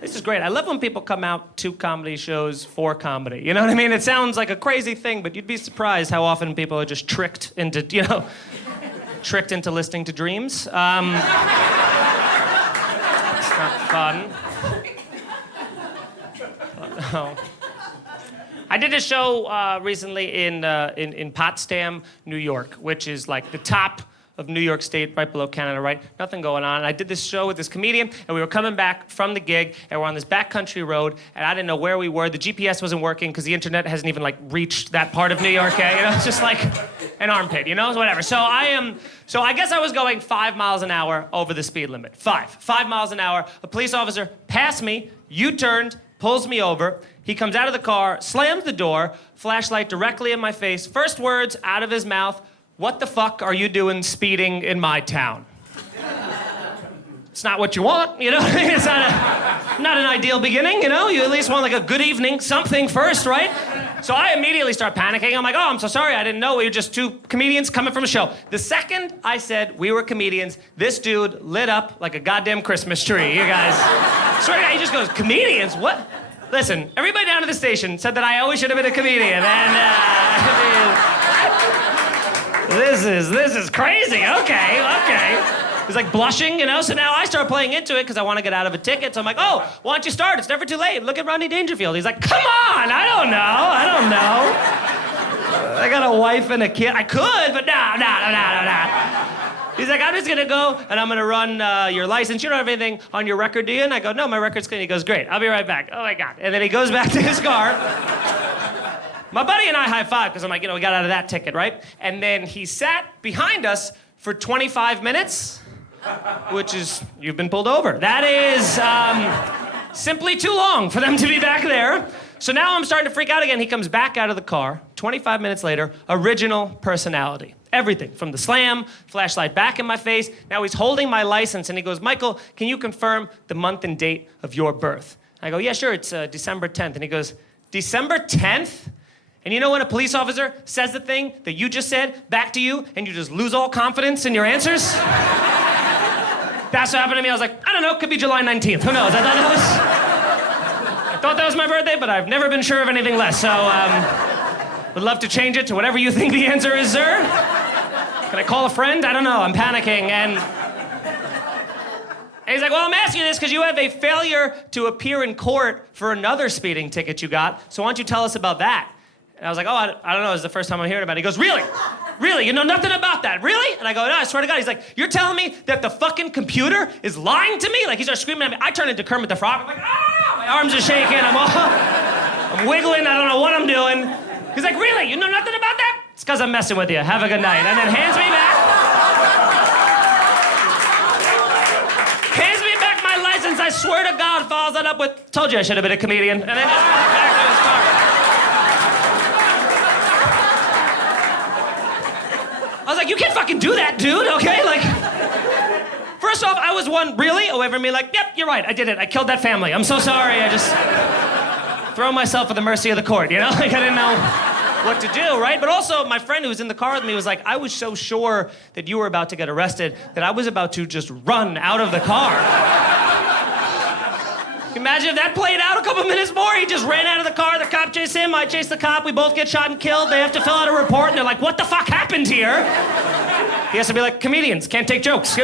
This is great. I love when people come out to comedy shows for comedy. You know what I mean? It sounds like a crazy thing, but you'd be surprised how often people are just tricked into, tricked into listening to dreams. It's not fun. No. I did a show recently in Potsdam, New York, which is like the top of New York State, right below Canada, right? Nothing going on. And I did this show with this comedian, and we were coming back from the gig, and we're on this backcountry road, and I didn't know where we were. The GPS wasn't working because the internet hasn't even like reached that part of New York yet. It's just like an armpit, whatever. So I guess I was going 5 miles an hour over the speed limit. 5 miles an hour. A police officer passed me, U-turned, pulls me over. He comes out of the car, slams the door, flashlight directly in my face. First words out of his mouth, "What the fuck are you doing speeding in my town?" It's not what you want, It's not an ideal beginning, You at least want like a good evening, something first, right? So I immediately start panicking. I'm like, "Oh, I'm so sorry. I didn't know we were just two comedians coming from a show." The second I said we were comedians, this dude lit up like a goddamn Christmas tree, you guys. Swear to God, he just goes, "Comedians? What?" Listen, everybody down at the station said that I always should have been a comedian, and this is crazy. Okay. He's like blushing, So now I start playing into it because I want to get out of a ticket. So I'm like, "Oh, why don't you start? It's never too late. Look at Rodney Dangerfield." He's like, "Come on, I don't know. I got a wife and a kid. I could, but no. He's like, "I'm just gonna go and I'm gonna run your license. You don't have anything on your record, do you?" And I go, "No, my record's clean." He goes, "Great, I'll be right back." Oh my God. And then he goes back to his car. My buddy and I high-fived because I'm like, we got out of that ticket, right? And then he sat behind us for 25 minutes, which is, you've been pulled over. That is simply too long for them to be back there. So now I'm starting to freak out again. He comes back out of the car, 25 minutes later, original personality. Everything, from the slam, flashlight back in my face. Now he's holding my license and he goes, "Michael, can you confirm the month and date of your birth?" I go, "Yeah, sure, it's December 10th. And he goes, "December 10th? And you know when a police officer says the thing that you just said back to you and you just lose all confidence in your answers?" That's what happened to me. I was like, "I don't know, it could be July 19th. Who knows?" I thought that was my birthday, but I've never been sure of anything less. So, would love to change it to whatever you think the answer is, sir. Can I call a friend? I don't know, I'm panicking. And he's like, "Well, I'm asking you this because you have a failure to appear in court for another speeding ticket you got. So why don't you tell us about that?" And I was like, "Oh, I don't know, it's the first time I'm hearing about it." He goes, "Really? Really? You know nothing about that? Really?" And I go, "No, I swear to God." He's like, "You're telling me that the fucking computer is lying to me?" Like, he starts screaming at me. I turn into Kermit the Frog. I'm like, "Ah!" My arms are shaking. I'm wiggling. I don't know what I'm doing. He's like, "Really? You know nothing about that?" "It's because I'm messing with you. Have a good night." And then hands me back my license. I swear to God, follows that up with, "Told you I should have been a comedian." And then just back to his car. I was like, "You can't fucking do that, dude, okay?" Like, first off, I was one really away from me like, "Yep, you're right, I did it. I killed that family. I'm so sorry. I just throw myself at the mercy of the court, Like, I didn't know what to do, right?" But also, my friend who was in the car with me was like, "I was so sure that you were about to get arrested that I was about to just run out of the car." Imagine if that played out a couple minutes more. He just ran out of the car, the cop chased him, I chased the cop, we both get shot and killed. They have to fill out a report and they're like, "What the fuck happened here?" He has to be like, "Comedians can't take jokes."